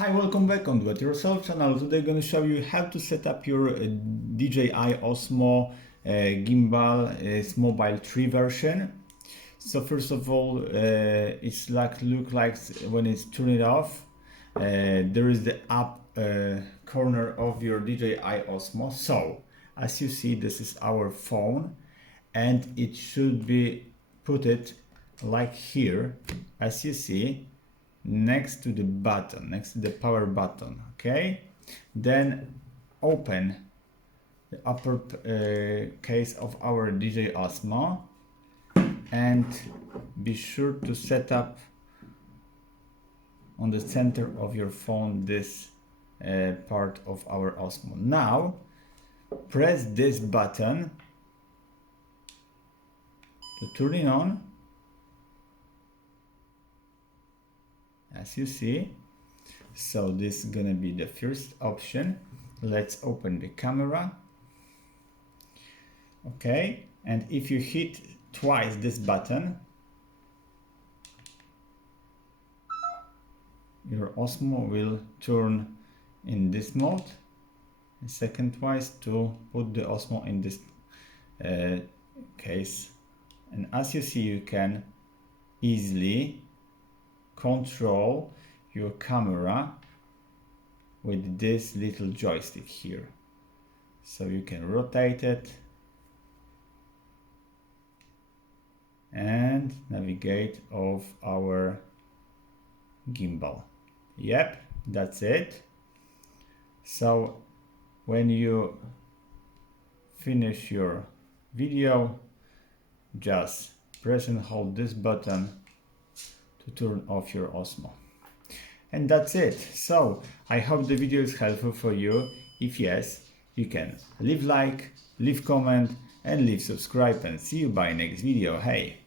Hi, welcome back on Do It Yourself channel. Today I'm going to show you how to set up your DJI Osmo gimbal. It's mobile 3 version. So first of all, it's look like when it's turned off, there is the up corner of your DJI Osmo. So as you see, this is our phone, and it should be put it like here, as you see, next to the button, next to the power button. Okay, then open the upper case of our DJI Osmo and be sure to set up on the center of your phone this part of our Osmo. Now press this button to turn it on. As you see, so this is gonna be the first option. Let's open the camera. Okay, and if you hit twice this button, your Osmo will turn in this mode. And second twice to put the Osmo in this case, and as you see, you can easily control your camera with this little joystick here. So you can rotate it and navigate of our gimbal. Yep, that's it. So when you finish your video, just press and hold this button to turn off your Osmo. And that's it. So I hope the video is helpful for you. If yes, you can leave like, leave comment and leave subscribe, and see you by next video. Hey!